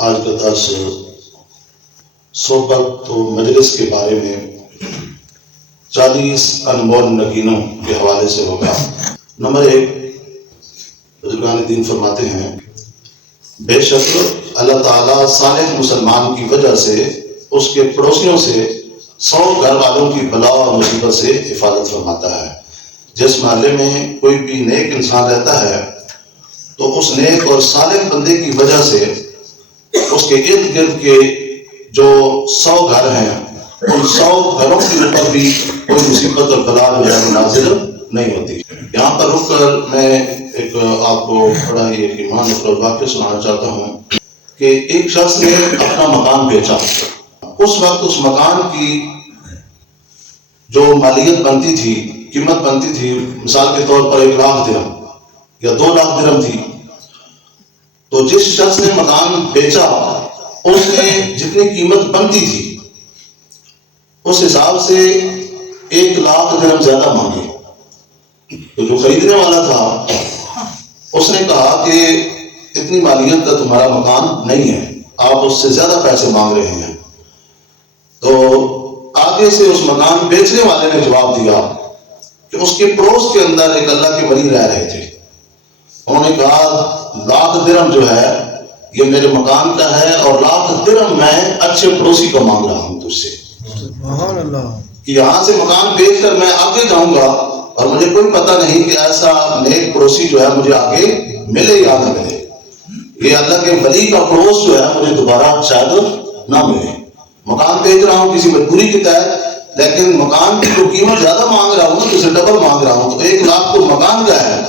آج کا درس صحبت و مجلس کے بارے میں 40 انمول نگینوں کے حوالے سے ہوگا۔ نمبر 1، بزرگان دین فرماتے ہیں بے شک اللہ تعالیٰ صالح مسلمان کی وجہ سے اس کے پڑوسیوں سے 100 گھر والوں کی بلا اور مصیبت سے حفاظت فرماتا ہے۔ جس محلے میں کوئی بھی نیک انسان رہتا ہے تو اس نیک اور صالح بندے کی وجہ سے اس کے ارد گرد کے جو 100 گھر ہیں ان 100 گھروں کے اوپر بھی کوئی مصیبت اور بلا جو ہے نازل نہیں ہوتی۔ یہاں پر رک کر میں ایک آپ کو بڑا یہ ایمان اور واقعہ سنانا چاہتا ہوں کہ ایک شخص نے اپنا مکان بیچا۔ اس وقت اس مکان کی جو مالیت بنتی تھی، قیمت بنتی تھی، مثال کے طور پر 1 لاکھ درہم یا 2 لاکھ درہم تھی۔ تو جس شخص نے مکان بیچا اس نے جتنی قیمت بنتی تھی اس حساب سے 1 لاکھ درہم زیادہ مانگے۔ تو جو خریدنے والا تھا اس نے کہا کہ اتنی مالیت کا تمہارا مکان نہیں ہے، آپ اس سے زیادہ پیسے مانگ رہے ہیں۔ تو آگے سے اس مکان بیچنے والے نے جواب دیا کہ اس کے پڑوس کے اندر ایک اللہ کے ولی رہ رہے تھے۔ انہوں نے کہا 1 لاکھ درہم جو ہے یہ میرے مکان کا ہے اور 1 لاکھ درہم میں اچھے پڑوسی کو مانگ رہا ہوں تجھ سے، سبحان اللہ، کہ یہاں سے مکان بیچ کر میں آگے جاؤں گا اور مجھے کوئی پتہ نہیں کہ ایسا نیک پڑوسی جو ہے مجھے آگے ملے یا نہ ملے۔ یہ اللہ کے ولی کا پڑوس جو ہے مجھے دوبارہ شاید نہ ملے۔ مکان بیچ رہا ہوں کسی مجبوری کے تحت، لیکن مکان کی جو قیمت زیادہ مانگ رہا ہوں تو اسے ڈبل مانگ رہا ہوں۔ تو 1 لاکھ تو مکان کا ہے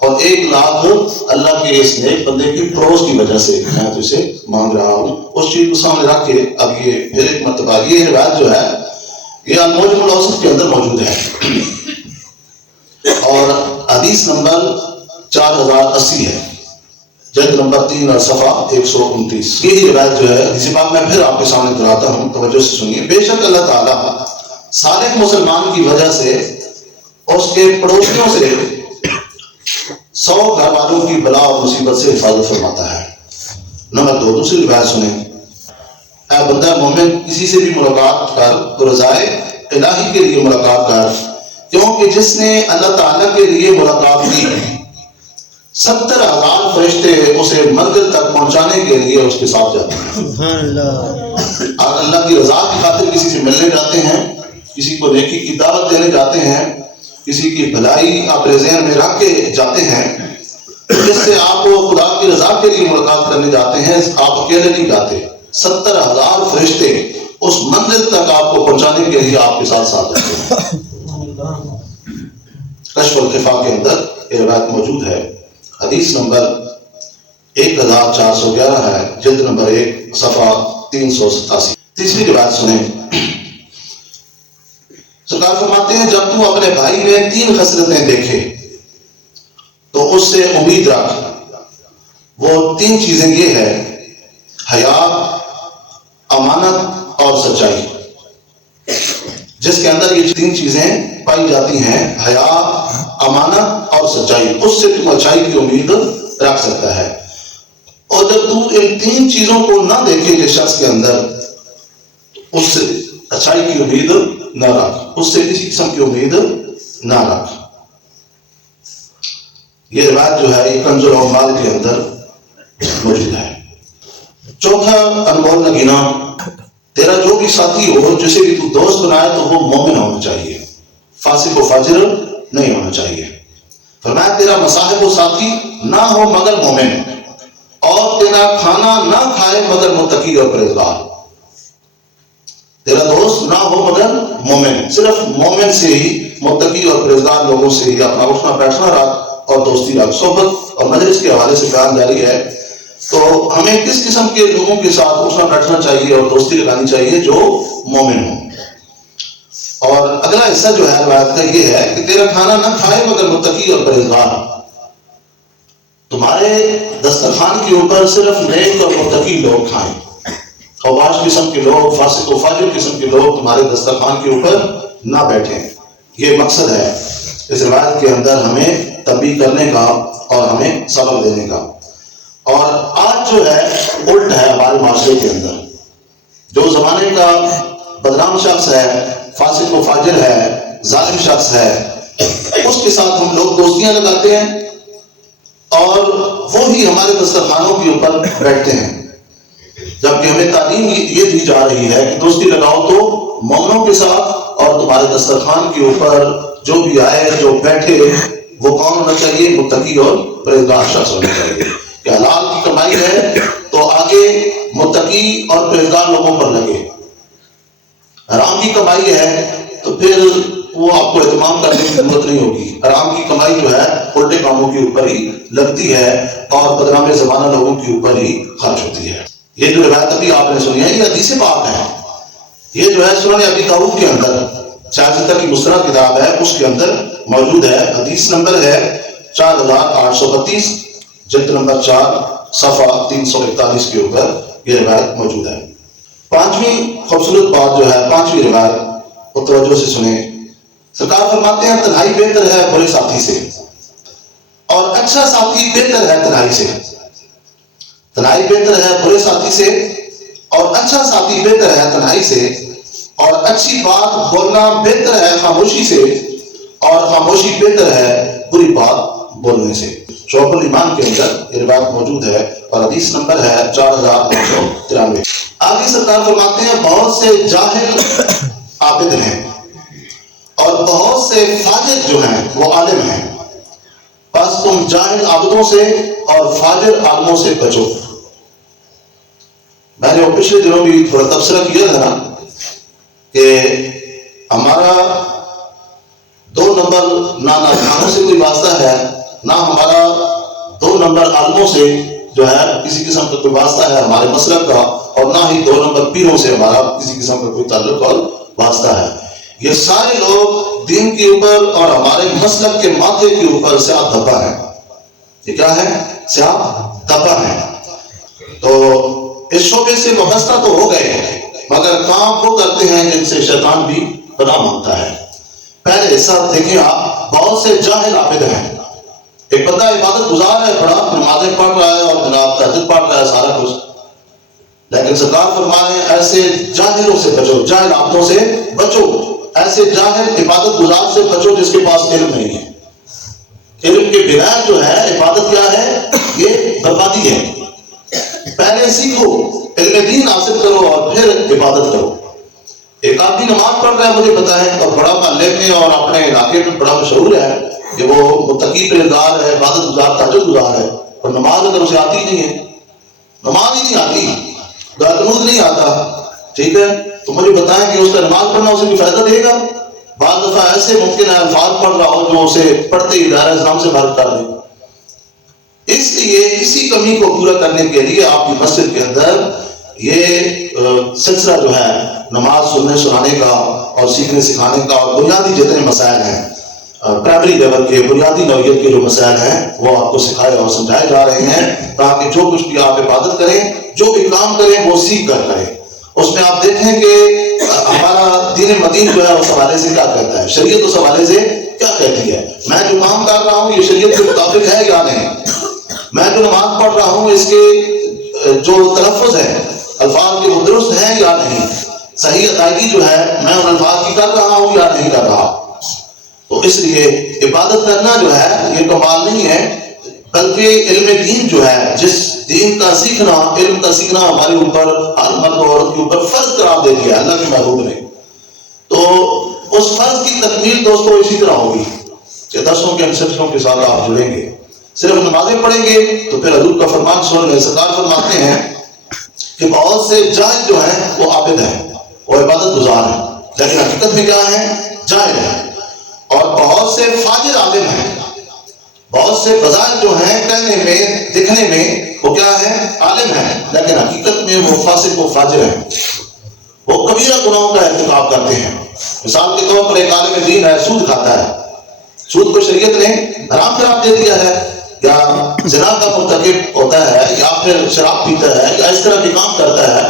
اور 1 لاکھ اللہ کے اس نیک بندے کی پڑوس کی وجہ سے میں تجھے مانگ رہا ہوں۔ اس چیز کو سامنے رکھ کے اب یہ پھر ایک مرتبہ یہ روایت جو ہے یہ المعجم الاوسط کے اندر موجود ہے اور حدیث نمبر 4080 ہے، جلد نمبر 3 اور صفحہ 129۔ یہی روایت جو ہے حدیث پاک میں پھر آپ کے سامنے دہراتا ہوں، توجہ سے سنیے۔ بے شک اللہ تعالیٰ صالح مسلمان کی وجہ سے اس کے پڑوسیوں سے 100 گھر والوں کی بلا اور مصیبت سے حفاظت فرماتا ہے۔ نمبر 2، دوسری روایت سنیں۔ اے بندہ مومن، کسی سے بھی ملاقات کر تو رضائے الہی کے لیے ملاقات کر، کیونکہ جس نے اللہ تعالیٰ کے لیے ملاقات کی 70,000 فرشتے اسے منزل تک پہنچانے کے لیے اس کے ساتھ جاتے ہیں۔ سبحان اللہ، اور اللہ کی رضا کی خاطر کسی سے ملنے جاتے ہیں، کسی کو نیکی کی دعوت دینے جاتے ہیں، کسی کی بھلائی آپ ذہن میں رکھ کے جاتے ہیں، جس سے آپ کو خدا کی رضا کے لیے ملاقات کرنے جاتے ہیں، آپ اکیلے نہیں جاتے۔ 70,000 فرشتے اس منزل تک آپ کو پہنچانے کے لیے آپ کے ساتھ ساتھ رہتے ہیں۔ کشف الخفا کے اندر یہ روایت موجود ہے، حدیث نمبر 1411 ہے، جلد نمبر 1 صفحہ 387۔ تیسری روایت سنیں۔ سرکار فرماتے ہیں جب تو اپنے بھائی میں 3 خصلتیں دیکھے تو اس سے امید رکھ۔ وہ 3 چیزیں یہ ہے: حیا، امانت اور سچائی۔ جس کے اندر یہ 3 چیزیں پائی جاتی ہیں، حیا، امانت اور سچائی، اس سے تم اچھائی کی امید رکھ سکتا ہے۔ اور جب تم ان 3 چیزوں کو نہ دیکھے جس شخص کے اندر، اس سے اچھائی کی امید نہ رکھ، اس سے کسی قسم کی امید نہ رکھ۔ یہ روایت جو ہے یہ کنز العمال کے اندر موجود ہے۔ چوتھا انمول نگینہ، تیرا جو بھی ساتھی ہو، جسے بھی تو دوست بنائے تو وہ مومن ہونا چاہیے، فاسق و فاجر نہیں ہونا چاہیے۔ فرمایا تیرا مصاحب و ساتھی نہ ہو مگر مومن، اور تیرا کھانا نہ کھائے مگر متقی اور پرہیزگار۔ تیرا دوست نہ ہو مگر مومن، صرف مومن سے ہی، متقی اور پرہیزگار لوگوں سے ہی اپنا اٹھنا بیٹھنا رکھ اور دوستی رکھ۔ صحبت اور مجلس کے حوالے سے بیان جاری ہے، تو ہمیں کس قسم کے لوگوں کے ساتھ اٹھنا بیٹھنا چاہیے اور دوستی لگانی چاہیے؟ جو مومن ہوں۔ اور اگلا حصہ جو ہے روایت کا یہ ہے کہ تیرا کھانا نہ کھائے مگر متقی اور پرہیزگار۔ تمہارے دسترخوان کے اوپر صرف نیک اور متقی لوگ کھائیں، خواش قسم کے لوگ، فاسق و فاجر قسم کے لوگ تمہارے دسترخوان کے اوپر نہ بیٹھیں۔ یہ مقصد ہے اس روایت کے اندر ہمیں تنبیہ کرنے کا اور ہمیں سبق دینے کا۔ اور آج جو ہے الٹ ہے ہمارے معاشرے کے اندر. جو زمانے کا بدنام شخص ہے، فاسق و فاجر ہے، ظالم شخص ہے، اس کے ساتھ ہم لوگ دوستیاں لگاتے ہیں اور وہی ہمارے دسترخوانوں کے اوپر بیٹھتے ہیں، جبکہ ہمیں تعلیم یہ دی جا رہی ہے کہ دوستی لگاؤ تو مومنوں کے ساتھ، اور تمہارے دسترخوان کے اوپر جو بھی آئے جو بیٹھے وہ کون ہونا چاہیے؟ متقی اور پرہیزگار شخص ہونا چاہیے. کہ حلال کی کمائی ہے تو آگے متقی اور پرہیزگار لوگوں پر لگے، حرام کی کمائی ہے تو پھر وہ آپ کو اہتمام کرنے کی ضرورت نہیں ہوگی. حرام کی کمائی جو ہے الٹے کاموں کے اوپر ہی لگتی ہے اور بدنام زمانہ لوگوں کے اوپر ہی خرچ ہوتی ہے. یہ جو روایت ابھی آپ نے سنی ہے یہ حدیث پاک ہے. یہ جو ہے سنن ابی داؤد کے اندر شاذ کی مستند کتاب ہے اس کے اندر موجود ہے. حدیث نمبر ہے 4832، جلد نمبر 4 صفحہ 341 کے اوپر یہ روایت موجود ہے. پانچویں خوبصورت بات جو ہے، پانچویں روایت کو توجہ سے سنیں. سرکار فرماتے ہیں تنہائی بہتر ہے برے ساتھی سے، اور اچھا ساتھی بہتر ہے تنہائی سے. تنہائی بہتر ہے برے ساتھی سے، اور اچھا ساتھی بہتر ہے تنہائی سے، اور اچھی بات بولنا بہتر ہے خاموشی سے، اور خاموشی بہتر ہے بری بات بولنے سے. شعب الایمان کے اندر یہ روایت موجود ہے اور حدیث نمبر ہے 4993. آگے سرکار فرماتے ہیں بہت سے جاہل عابد ہیں اور بہت سے فاجر جو ہیں وہ عالم ہیں، بس تم جاہل عابدوں سے اور فاجر عالموں سے بچو. میں نے پچھلے دنوں بھی تھوڑا تبصرہ کیا تھا نا کہ ہمارا 2 نمبر نہ نادانوں سے کوئی واسطہ ہے، نہ ہمارا 2 نمبر عالموں سے جو ہے کسی قسم کا کوئی واسطہ ہے ہمارے مسلک کا، اور نہ ہی 2 نمبر پیروں سے ہمارا کسی قسم کا کوئی تعلق اور واسطہ ہے. یہ سارے لوگ دین کے اوپر اور ہمارے مسلک کے ماتھے کے اوپر سیاہ دھبا ہے. یہ کیا ہے؟ سیاہ دھبا ہے. تو اس شعبے سے وابستہ تو ہو گئے مگر کام وہ کرتے ہیں جن سے شیطان بھی پناہ مانگتا ہے. پہلے حصہ دیکھیں آپ، بہت سے جاہل عابد ہیں. ایک بندہ عبادت گزار ہے، بڑا نمازیں پڑھ رہا ہے اور جناب تہجد پڑھ رہا ہے سارا کچھ، لیکن سرکار فرما رہے ہیں ایسے جاہلوں سے بچو، جاہل عابدوں سے بچو. ایسے جاہل عبادت گزار سے بچو جس کے پاس علم نہیں ہے. علم کے بغیر جو ہے عبادت کیا ہے؟ یہ بربادی ہے. پہلے سیکھو، علم دین حاصل کرو اور پھر عبادت کرو. ایک آدمی نماز پڑھ رہا ہے مجھے پتا ہے، اور بڑا محلے میں اور اپنے علاقے میں بڑا مشہور ہے کہ وہ متقی پرہیزگار ہے، عبادت گزار، تہجد گزار ہے، اور نماز اگر اسے آتی نہیں ہے، نماز ہی نہیں آتی، درود نہیں آتا، ٹھیک ہے، تو مجھے بتائیں کہ اس کا نماز پڑھنا اسے کوئی فائدہ دے گا؟ بعض دفعہ ایسے ممکن ہے الفاظ پڑھ رہا ہو جو اسے پڑھتے ہی دائرہ اسلام سے باہر کر دے. اس لیے اسی کمی کو پورا کرنے کے لیے آپ کی مسجد کے اندر یہ سلسلہ جو ہے نماز سننے سنانے کا اور سیکھنے سکھانے کا، اور بنیادی جتنے مسائل ہیں پرائمری لیول کے بنیادی نوعیت کے جو مسائل ہیں وہ آپ کو سکھائے اور سمجھائے جا رہے ہیں، تاکہ جو کچھ بھی آپ عبادت کریں، جو بھی کام کریں وہ سیکھ کر کریں. اس میں آپ دیکھیں کہ ہمارا دین مدین جو ہے اس حوالے سے کیا کہتا ہے، شریعت اس حوالے سے کیا کہتی ہے. میں جو کام کر رہا ہوں یہ شریعت کے مطابق ہے یا نہیں؟ میں جو نماز پڑھ رہا ہوں اس کے جو تلفظ ہے الفاظ کے وہ درست ہیں یا نہیں؟ صحیح ادائیگی جو ہے میں ان الفاظ کی کر رہا ہوں یا نہیں کر رہا؟ تو اس لیے عبادت کرنا جو ہے یہ کمال نہیں ہے، بلکہ علم دین جو ہے، جس دین کا سیکھنا، علم کا سیکھنا ہمارے اوپر ہر مرد و عورت کے اوپر فرض قرار دے دیا اللہ کے محبوب نے. تو اس فرض کی تکمیل دوستوں اسی طرح ہوگی کہ درسوں کے سلسلوں کے ساتھ آپ جڑیں گے، صرف نمازیں پڑھیں گے تو پھر حضور کا فرمان سن لیں. سرکار فرماتے ہیں کہ بہت سے جاہل جو ہیں وہ عابد ہیں، وہ عبادت گزار ہیں، لیکن حقیقت میں کیا ہیں؟ جاہل ہیں. اور بہت سے فاجر عالم ہیں، بہت سے فضائل جو ہیں کہنے میں دکھنے میں وہ کیا ہے؟ عالم ہیں، لیکن حقیقت میں وہ فاسق و فاجر ہیں، وہ کبیرہ گناہوں کا ارتکاب کرتے ہیں. مثال کے طور پر ایک عالم دین ہے، سود کھاتا ہے، سود کو شریعت نے حرام قرار دے دیا ہے، یا زنا کا مرتکب ہوتا ہے، یا پھر شراب پیتا ہے، یا اس طرح کے کام کرتا ہے.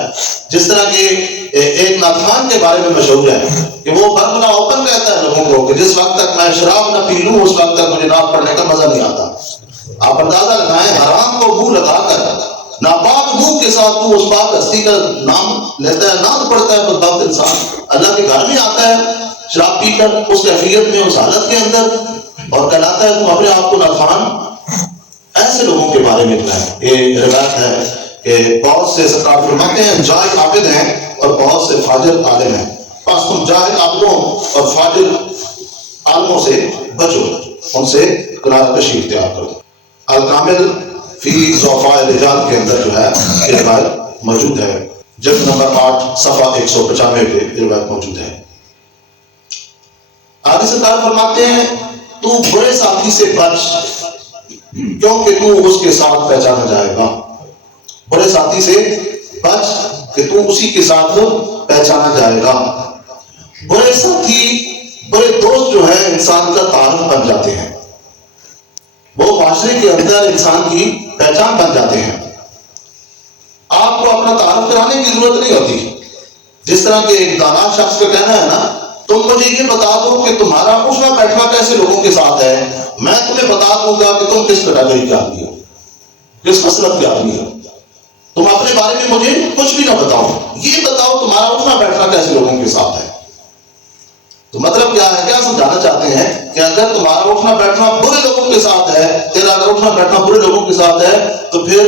جس طرح کے ایک ناتھان کے بارے میں مشہور ہے کہ وہ برملا اوپن کہتا ہے لوگوں کو کہ جس وقت تک میں شراب نہ پی لوں اس وقت تک مجھے نعت پڑھنے کا مزہ نہیں آتا. آپ اندازہ لگائیں حرام کو منہ لگا کر ناپاک منہ کے ساتھ تو اس پاک ہستی کا نام لیتا ہے، نام پڑھتا ہے بدبخت انسان، اللہ کے گھر میں آتا ہے شراب پی کر اس کیفیت میں اس حالت کے اندر، اور کہلاتا ہے تم اپنے آپ کو نافرمان۔ ایسے لوگوں کے بارے میں یہ روایت ہے کہ بہت سے سرکار فرماتے ہیں جاہل عابد ہیں اور بہت سے فاجر عالم ہیں، بس تم جاہل عابدوں اور فاجر عالموں سے بچو، ان سے کنارہ کشی اختیار کرو۔ الکامل فی ضعفاء الرجال کے اندر جو ہے یہ روایت موجود ہے، جلد نمبر 8 صفحہ 195 پہ یہ روایت موجود ہے۔ آگے سرکار فرماتے ہیں تو برے ساتھی سے بچ کیونکہ تو اس کے ساتھ پہچانا جائے گا۔ برے ساتھی سے بچ کہ تو اسی کے ساتھ پہچانا جائے گا۔ برے ساتھی، برے دوست جو ہے انسان کا تعارف بن جاتے ہیں، وہ معاشرے کے اندر انسان کی پہچان بن جاتے ہیں۔ آپ کو اپنا تعارف کرانے کی ضرورت نہیں ہوتی، جس طرح کہ ایک دانا شخص کا کہنا ہے نا، تم مجھے یہ بتا دو کہ تمہارا اٹھنا بیٹھنا کیسے لوگوں کے ساتھ ہے، میں تمہیں بتا دوں گا کہ تم کس کیٹیگری کے آدمی ہو، کس خصلت کے آدمی ہو۔ تم اپنے بارے میں مجھے کچھ بھی نہ بتاؤ، یہ بتاؤ تمہارا اٹھنا بیٹھنا کیسے لوگوں کے ساتھ ہے۔ تو مطلب کیا ہے، کیا سمجھانا چاہتے ہیں کہ اگر تمہارا اٹھنا بیٹھنا برے لوگوں کے ساتھ ہے، تیرا اگر اٹھنا بیٹھنا برے لوگوں کے ساتھ ہے تو پھر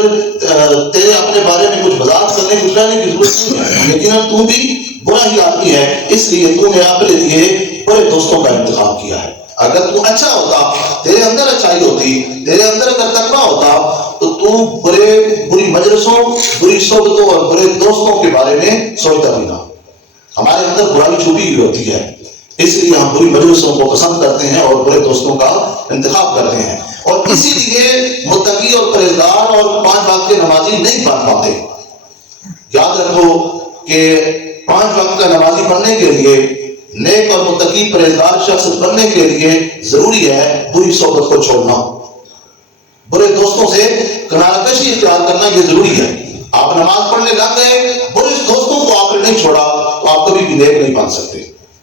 تیرے اپنے بارے میں کچھ وضاحت کرنے کی کہنے کی ضرورت نہیں ہے، لیکن تو بھی برا ہی آدمی ہے، اس لیے تو نے اپنے لیے برے دوستوں کا انتخاب کیا ہے۔ اگر تو اچھا ہوتا، تیرے اندر اچھائی ہوتی، تیرے اندر اگر تقویٰ ہوتا تو تو بری مجلسوں، بری صحبتوں اور برے دوستوں کے بارے میں سوچتا بھی نہ۔ ہمارے اندر برائی چھپی ہوئی ہوتی ہے، اس لیے ہم بری مجلسوں کو پسند کرتے ہیں اور برے دوستوں کا انتخاب کرتے ہیں، اور اسی لیے متقی اور پرہیزگار اور 5 وقت کے نمازی نہیں بن پاتے۔ یاد رکھو کہ 5 وقت کا نمازی بننے کے لیے، نیک اور متقی پرہیزگار شخص بننے کے لیے ضروری ہے بری صحبت کو چھوڑنا، برے دوستوں سے کنارہ کشی اختیار کرنا، یہ ضروری ہے۔ آپ نماز پڑھنے لگ گئے، برے دوستوں کو آپ نے نہیں چھوڑا تو آپ کبھی بھی نیک نہیں بن سکتے۔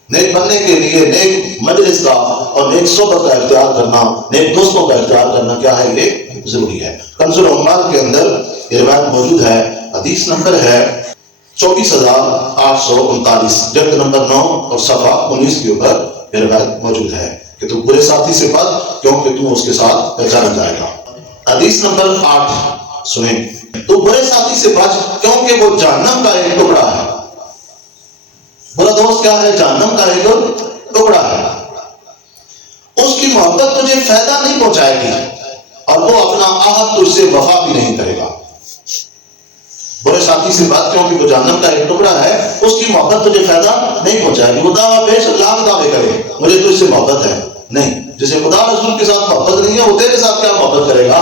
نیک بننے کے لیے نیک مجلس کا اور نیک صحبت کا اختیار کرنا، نیک دوستوں کا اختیار کرنا کیا ہے، یہ ضروری ہے۔ کنز العمال کے اندر یہ روایت موجود ہے، حدیث نمبر ہے 24,839، جلد نمبر 9 اور صفحہ 19 کے اوپر یہ روایت موجود ہے کہ تو برے ساتھی سے بچ کیونکہ تو اس کے ساتھ پہچانا جائے گا۔ حدیث نمبر 8 سنیں، تو برے ساتھی سے بچ کیونکہ وہ جہنم کا ایک ٹکڑا ہے۔ برا دوست کیا ہے؟ جہنم کا ایک ٹکڑا ہے، اس کی محبت تجھے فائدہ نہیں پہنچائے گی اور وہ اپنا عہد تجھ سے وفا بھی نہیں کرے گا۔ برے ساتھی سے بات کیونکہ وہ جہنم کا ایک ٹکڑا ہے، اس کی محبت تجھے فائدہ نہیں پہنچائے گی۔ وہ دعویٰ پیش لاکھ دعوے کرے مجھے تجھ سے محبت ہے، نہیں، جسے خدا رسول کے ساتھ محبت نہیں ہے وہ تیرے ساتھ کیا محبت کرے گا؟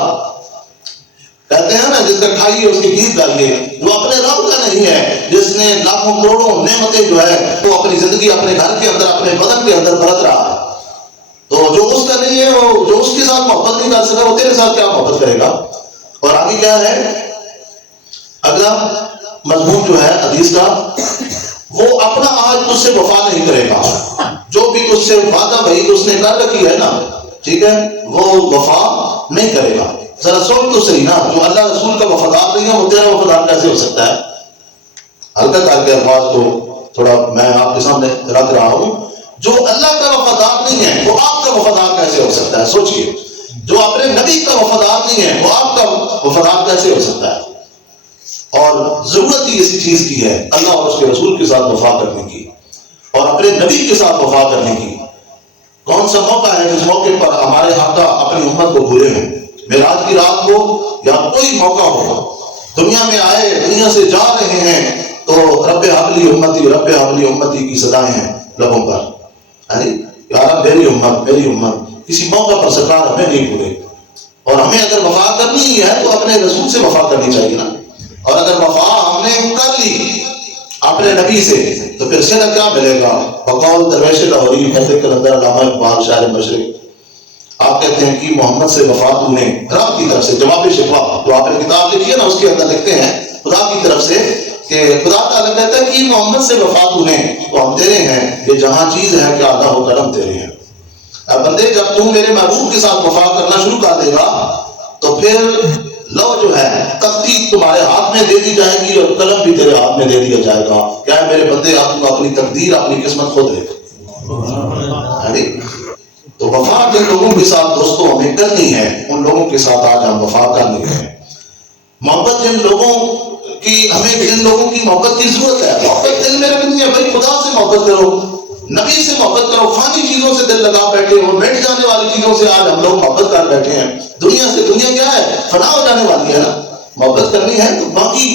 کہتے ہیں نا جس کا کھائیے اس کی گیت گائیے، جو اپنے رب کا نہیں ہے، جس نے لاکھوں کروڑوں نعمتیں جو ہے وہ اپنی زندگی اپنے گھر کے اندر، اپنے بدن کے اندر برت رہا ہے، تو جو اس کا نہیں ہے، وہ جو اس کے ساتھ محبت نہیں کر سکا وہ تیرے ساتھ کیا محبت کرے گا؟ اور آگے کیا ہے اگلا مضمون جو ہے حدیث کا، وہ اپنا عہد تجھ سے وفا نہیں کرے گا، جو بھی تجھ سے وعدہ بھائی اس نے کر رکھی ہے نا، ٹھیک ہے، وہ وفا نہیں کرے گا۔ ذرا سوچ تو صحیح نا، جو اللہ رسول کا وفادار نہیں ہے وہ تیرا وفادار کیسے ہو سکتا ہے؟ ہلکا کر کے الفاظ کو تھوڑا میں آپ کے سامنے رکھ رہا ہوں، جو اللہ کا وفادار نہیں ہے وہ آپ کا وفادار کیسے ہو سکتا ہے؟ سوچئے، جو اپنے نبی کا وفادار نہیں ہے وہ آپ کا وفادار کیسے ہو سکتا ہے؟ اور ضرورت ہی اسی چیز کی ہے، اللہ اور اس کے رسول کے ساتھ وفا کرنے کی اور اپنے نبی کے ساتھ وفا کرنے کی۔ کون سا موقع ہے جس موقع پر ہمارے آقا اپنی امت کو بھولے ہیں؟ معراج کی رات ہو یا کوئی موقع ہو، دنیا میں آئے، دنیا سے جا رہے ہیں تو رب حبلی امتی، رب حبلی امتی کی صدائیں ہیں لبوں پر، یا رب میری امت میری امت۔ کسی موقع پر سرکار ہمیں نہیں بھولے، اور ہمیں اگر وفا کرنی ہی ہے تو اپنے رسول سے وفا کرنی چاہیے نا، اور اگر وفا ہم نے کر لی اپنے نبی سے تو پھر صدق کیا ملے گا؟ بقول درویش لاہوری فتح قلندر علامہ اقبال شاعر مشرق، آپ کہتے ہیں کہ محمد سے وفا تو نے رب کی طرف سے، جواب شکوہ تو آپ نے کتاب لکھی ہے نا، اس کے اندر لکھتے ہیں خدا کی طرف سے کہ خدا تعالیٰ کہتا ہے کہ محمد سے وفا تو نے تو ہم تیرے ہیں، یہ جہاں چیز ہے کہ آدھا ہو کرم تیرے ہیں۔ اب بندے جب تم میرے محبوب کے ساتھ وفا کرنا شروع کر دے گا تو پھر لو جو ہے تختی تمہارے ہاتھ میں دے دی جائے گی اور قلم بھی تیرے ہاتھ میں دے دیا جائے گا. کیا ہے میرے بندے، آپ کو اپنی تقدیر اپنی قسمت خود لے. تو وفا جن لوگوں کے ساتھ دوستوں ہمیں کرنی ہے ان لوگوں کے ساتھ آج ہم وفا کر رہے ہیں. محبت جن لوگوں کی، ہمیں جن لوگوں کی محبت کی ضرورت ہے، محبت دل میں رکھنی ہے. بھائی خدا سے محبت کرو، نبی سے محبت کرو. فانی چیزوں سے دل لگا بیٹھے ہو، مٹ جانے والی چیزوں سے آج ہم لوگ محبت کر بیٹھے ہیں. دنیا سے، دنیا کیا ہے؟ فنا ہو جانے والی ہے نا. محبت کرنی ہے تو باقی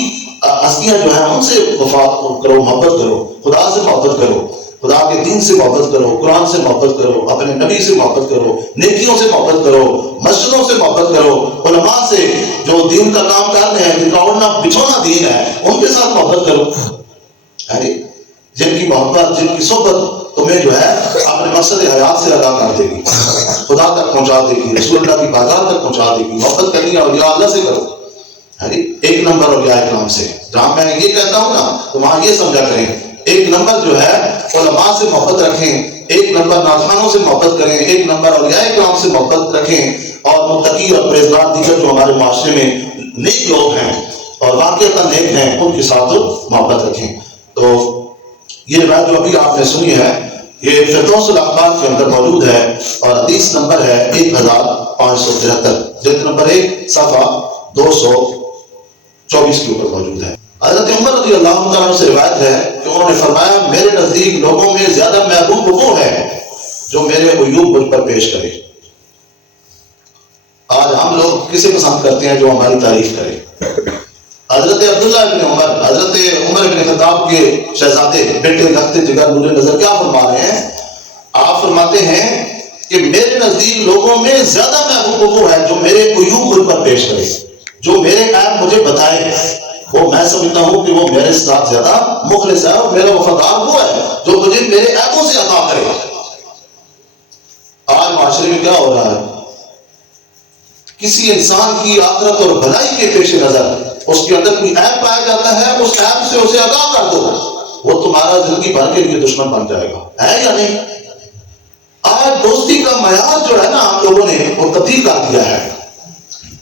ہستیاں جو ہیں ان سے وفا کرو، محبت کرو. خدا سے محبت کرو، خدا کے دین سے محبت کرو، قرآن سے محبت کرو، اپنے نبی سے محبت کرو، نیکیوں سے محبت کرو، مسجدوں سے محبت کرو، علماء سے جو دین کا کام کر رہے ہیں، جن کا اڑنا بچھونا دین ہے، ان کے ساتھ محبت کرو. جن کی محبت، جن کی صحبت تمہیں جو ہے اپنے مقصد حیات سے ادا کر دے گی، خدا تک پہنچا دے گی، رسول اللہ کی بازار تک پہنچا دے گی. محبت کرنی ہے اولیاء اللہ سے کرو. ایک نمبر اولیاء اکرام سے. جہاں میں یہ کہتا ہوں نا تو وہاں یہ سمجھا کریں، ایک نمبر جو ہے علماء سے محبت رکھیں، ایک نمبر ناخوانوں سے محبت کریں، ایک نمبر اولیاء اکرام سے محبت رکھیں، اور متقی اور پرہیزگار دیگر جو ہمارے معاشرے میں نیک لوگ ہیں اور واقعتاً نیک ہیں ان کے ساتھ محبت رکھیں. تو یہ روایت جو ابھی آپ نے سنی ہے یہ فردوس الاخبار کے اندر موجود ہے اور حدیث نمبر ہے 1573، جلد نمبر 1 صفحہ 224 کے اوپر موجود ہے. حضرت عمر رضی اللہ تعالیٰ سے روایت ہے کہ انہوں نے فرمایا میرے نزدیک لوگوں میں زیادہ محبوب وہ ہے جو میرے عیوب مجھ پر پیش کرے. آج ہم لوگ کسے پسند کرتے ہیں؟ جو ہماری تعریف کرے. حضرت عبداللہ ابن عمر، حضرت عمر ابن خطاب کے شہزادے، بیٹے لخت جگر نور نظر، کیا فرما رہے ہیں؟ آپ فرماتے ہیں کہ میرے نزدیک لوگوں میں زیادہ محبوب وہ ہے جو میرے عیوب مجھ پر پیش کرے، جو میرے عیب مجھے بتائے. وہ میں سمجھتا ہوں کہ وہ میرے ساتھ زیادہ مخلص ہے اور میرا وفادار وہ ہے جو مجھے میرے عیبوں سے عطا کرے. آج معاشرے میں کیا ہو رہا ہے؟ کسی انسان کی آخرت اور بھلائی کے پیش نظر اس کے اندر کوئی عیب پایا جاتا ہے، اس عیب سے اسے آگاہ کر دو، وہ تمہارا زندگی بھر کے لیے دشمن بن جائے گا. ہے یا نہیں؟ آج دوستی کا معیار جو ہے نا ہم لوگوں نے وہ تبدیل کر دیا ہے.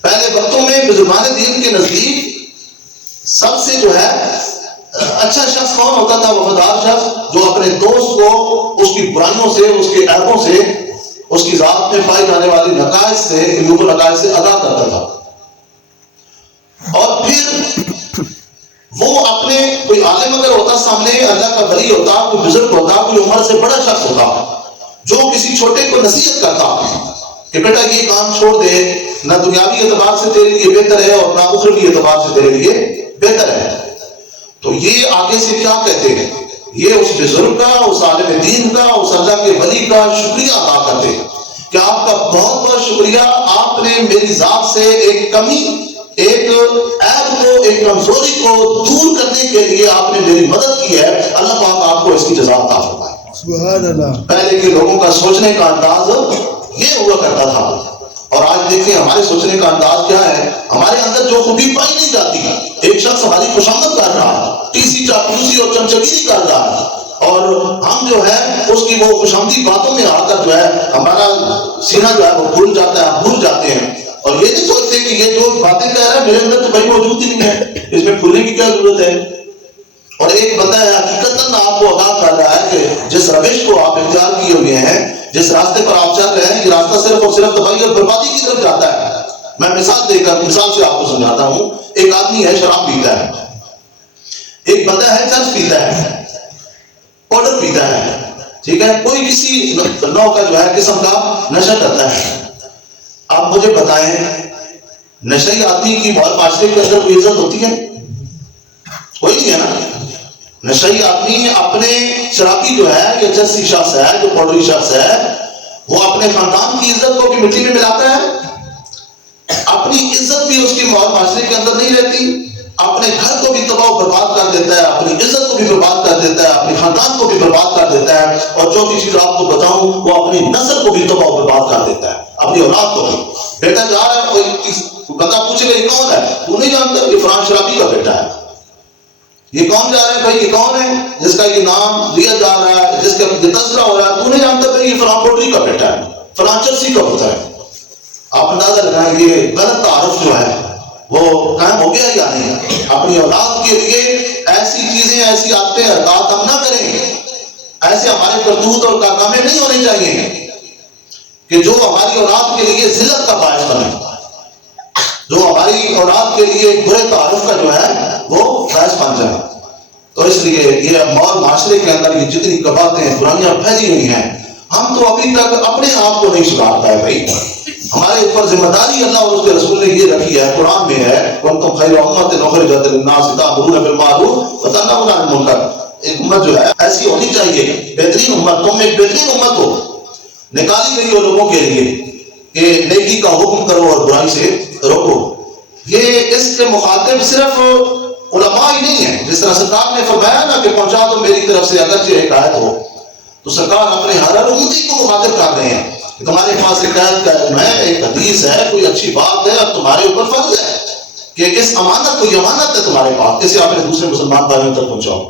پہلے وقتوں میں بزرگان دین کے نزدیک سب سے جو ہے اچھا شخص کون ہوتا تھا؟ وفادار شخص جو اپنے دوست کو اس کی برائیوں سے، اس کے عیبوں سے، اس کی ذات میں پائی جانے والی نقائص سے، عیوب و نقائص سے آگاہ کرتا تھا. اور پھر وہ اپنے، کوئی عالم اگر ہوتا سامنے، اللہ کا ولی ہوتا، کوئی بزرگ ہوتا، کوئی عمر سے بڑا شخص ہوتا جو کسی چھوٹے کو نصیحت کرتا کہ بیٹا یہ کام چھوڑ دے، نہ دنیاوی اعتبار سے تیرے لیے بہتر ہے اور نہ اخروی اعتبار سے تیرے لیے بہتر ہے. تو یہ آگے سے کیا کہتے ہیں؟ یہ اس بزرگ کا، اس عالم دین کا، اس اللہ کے ولی کا شکریہ ادا کرتے ہیں کہ آپ کا بہت بہت شکریہ، آپ نے میری ذات سے ایک کمی، ایک عیب کو، ایک کمزوری کو دور کرنے کے لیے آپ نے میری مدد کی ہے. اللہ پاک آپ کو اس کی جزا عطا فرمائے. سبحان اللہ. پہلے کے لوگوں کا سوچنے کا انداز یہ ہوا کرتا تھا اور آج دیکھیں ہمارے سوچنے کا انداز کیا ہے. ہمارے اندر جو خوبی پائی نہیں جاتی، ایک شخص ہماری خوشامد کر رہا ہے، ٹیسی چاپلوسی اور چمچگیری کر رہا ہے، اور ہم جو ہے اس کی وہ خوشامدی باتوں میں آ کر جو ہے ہمارا سینہ جو ہے وہ بھول جاتا ہے، بھول جاتے ہیں اور یہ نہیں سوچتے کہ یہ جو باتیں کہہ رہا ہے میرے اندر تو بھائی موجود ہی نہیں ہے، اس میں بھولنے کی کیا ضرورت ہے. اور ایک بندہ ہے حقیقتاً آپ کو آگاہ کر رہا ہے کہ جس روش کو آپ اختیار کیے ہوئے ہیں، جس راستے پر آپ چل رہے ہیں، یہ راستہ صرف اور صرف تباہی اور بربادی کی طرف جاتا ہے. میں مثال دے کر، مثال سے آپ کو سمجھاتا ہوں. ایک آدمی ہے شراب پیتا ہے، ایک بندہ ہے چرس پیتا ہے، پاؤڈر پیتا ہے، ٹھیک ہے، کوئی کسی نوع کا جو ہے قسم کا نشہ کرتا ہے. آپ مجھے بتائیں نشئی آدمی کی معاشرے کے اندر کوئی عزت ہوتی ہے؟ کوئی نہیں ہے نا. نشئی آدمی اپنے، شرابی جو ہے یا چرسی شخص ہے، جو پاؤڈری شخص ہے، وہ اپنے خاندان کی عزت کو بھی مٹی میں ملاتا ہے، اپنی عزت بھی اس کی معاشرے کے اندر نہیں رہتی، اپنے گھر کو بھی تباہ و برباد کر دیتا ہے، اپنی عزت کو بھی برباد کر دیتا ہے، اپنے خاندان کو بھی برباد کر دیتا ہے، اور چوتھی چیز آپ کو بتاؤں وہ اپنی نسل کو بھی تباہ و برباد کر دیتا ہے، اپنی اولاد کو بھی. بیٹا جا رہا ہے، کوئی بندہ پوچھے گا یہ کون ہے، تو نہیں جانتا یہ فلاں شرابی کا بیٹا ہے. یہ کون جا رہا ہے بھائی، یہ کون ہے جس کا یہ نام لیا جا رہا ہے، جس کا یہ تذکرہ ہو رہا ہے، تو نہیں جانتا بھائی یہ فلاں پوٹری کا بیٹا ہے، فلاں چرسی کا ہوتا ہے. آپ اندازہ لگائیں یہ غلط تعارف جو ہے وہ قائم ہو گیا یا نہیں؟ اپنی اولاد کے لیے ایسی چیزیں، ایسی عادتیں، حرکات ہم نہ کریں، ایسے ہمارے کرتوت اور کارنامے نہیں ہونے چاہیے کہ جو ہماری اولاد کے لیے ذلت کا باعث بنے، جو ہماری اولاد کے لیے برے تعارف کا جو ہے وہ باعث بن جائے۔ تو اس لیے یہ معاشرے کے اندر یہ جتنی قباحتیں، برائیاں پھیلی ہوئی ہیں، ہم تو ابھی تک اپنے آپ کو نہیں سدھار پائے بھائی۔ ہمارے اوپر ذمہ داری اللہ اور اس کے رسول نے یہ رکھی ہے، قرآن میں ہے وَأَنْتُمْ خَيْرُ أُمَّةٍ أُخْرِجَتْ لِلنَّاسِ تَأْمُرُونَ بِالْمَعْرُوفِ وَتَنْهَوْنَ عَنِ الْمُنكَرِ۔ ایک امت جو ہے ایسی ہونی چاہیے، بہترین امت، تم ایک بہترین امت ہو، نکالی گئی ہو لوگوں کے لیے کہ نیکی کا حکم کرو اور برائی سے روکو۔ یہ اس کے مخاطب صرف علماء ہی نہیں ہیں، جس طرح سرکار نے فرمایا نا کہ پہنچا دو میری طرف سے اگرچہ ایک آیت ہو، تو سرکار اپنے ہر امتی کو مخاطب کر رہے ہیں کہ تمہارے پاس ایک آیت کا علم ہے، ایک حدیث ہے، کوئی اچھی بات ہے، اور تمہارے اوپر فرض ہے کہ اس امانت کو، یہ امانت ہے تمہارے پاس، اسے اپنے دوسرے مسلمان بھائیوں تک پہنچاؤ۔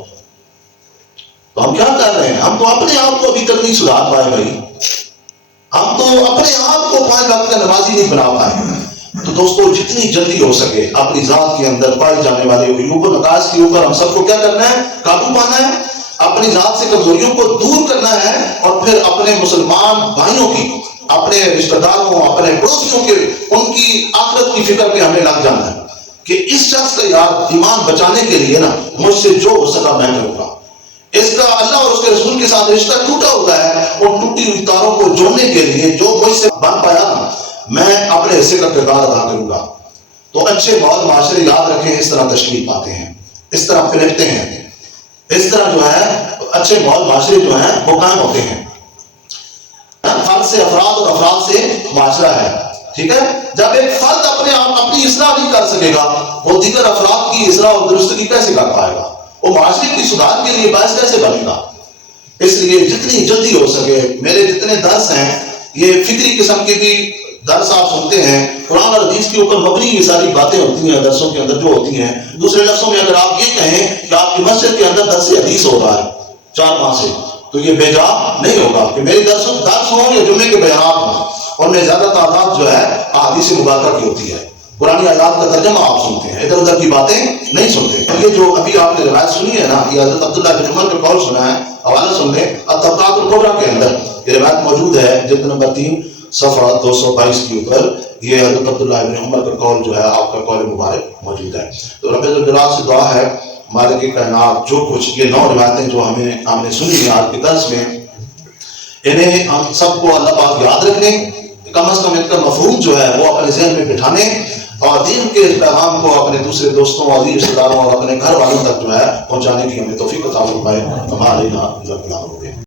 تو ہم کیا کر رہے ہیں؟ ہم تو اپنے آپ کو ابھی تک نہیں سدھار پائے بھائی، ہم تو اپنے آپ کو 5 وقت کا نمازی نہیں بنا پائے۔ تو دوستو جتنی جلدی ہو سکے اپنی ذات کے اندر پائے جانے والے عیوب و نقائص کے اوپر ہم سب کو کیا کرنا ہے؟ قابو پانا ہے، اپنی ذات سے کمزوریوں کو دور کرنا ہے، اور پھر اپنے مسلمان بھائیوں کی، اپنے رشتہ داروں، اپنے پڑوسیوں کے، ان کی آخرت کی فکر پہ ہمیں لگ جانا ہے کہ اس شخص کا یاد ایمان بچانے کے لیے نا مجھ سے جو ہو سکا میں کروں گا۔ اس کا اللہ اور اس کے رسول کے ساتھ رشتہ ٹوٹا ہوا ہے، اور ٹوٹی ہوئی تاروں کو جوڑنے کے لیے جو مجھ سے بن پایا نا میں اپنے حصے کا کردار ادا کروں گا۔ تو اچھے ماحول معاشرے یاد رکھیں اس طرح تشکیل پاتے ہیں، اس طرح پھیلتے ہیں، اس طرح جو ہے اچھے ماحول معاشرے جو ہیں وہ قائم ہوتے ہیں۔ فرد سے افراد اور افراد سے معاشرہ ہے، ٹھیک ہے؟ جب ایک فرد اپنے آپ اپنی اصلاح نہیں کر سکے گا، وہ دیگر افراد کی اصلاح اور درستگی کیسے کر پائے گا؟ وہ معاشرے کی سدھار کے لیے باعث کیسے بنے گا؟ اس لیے جتنی جلدی ہو سکے، میرے جتنے درس ہیں یہ فکری قسم کے بھی درس آپ سنتے ہیں، قرآن اور حدیث کے اوپر مبنی یہ ساری باتیں ہوتی ہیں درسوں کے اندر جو ہوتی ہیں۔ دوسرے لفظوں میں اگر آپ یہ کہیں کہ آپ کی مسجد کے اندر درس حدیث ہو رہا ہے 4 ماہ سے، تو یہ بے جا نہیں ہوگا کہ میری درس ہوں یا جمعے کے بیانات ہوں، اور میں زیادہ تعداد جو ہے احادیث مبارکہ کی ہوتی ہے، قرآن آیات کا ترجمہ آپ سنتے ہیں، ادھر ادھر کی باتیں نہیں سنتے۔ یہ جو ابھی آپ نے روایت سنی ہے نا، یہ حضرت عبداللہ بن عمر کا قول سنا ہے، حوالہ سن لیں، الطبقات الکبریٰ کے اندر یہ روایت موجود ہے، جلد نمبر 3 صفحہ 222 کے اوپر یہ حضرت عبداللہ بن عمر کا قول جو ہے، آپ کا قول مبارک موجود ہے۔ تو رب الجلال سے دعا ہے مالک کائنات جو کچھ یہ 9 روایتیں جو ہم نے سنی ہیں آج کے درس میں، انہیں ہم سب کو اللہ پاک یاد رکھنے، کم از کم ان کا مفہوم جو ہے وہ اپنے ذہن میں بٹھانے، اور دین کے پیغام کو اپنے دوسرے دوستوں، عزیز رشتہ داروں اور اپنے گھر والوں تک جو ہے پہنچانے کی ہمیں توفیق عطا فرمائے۔ ہمارے یہاں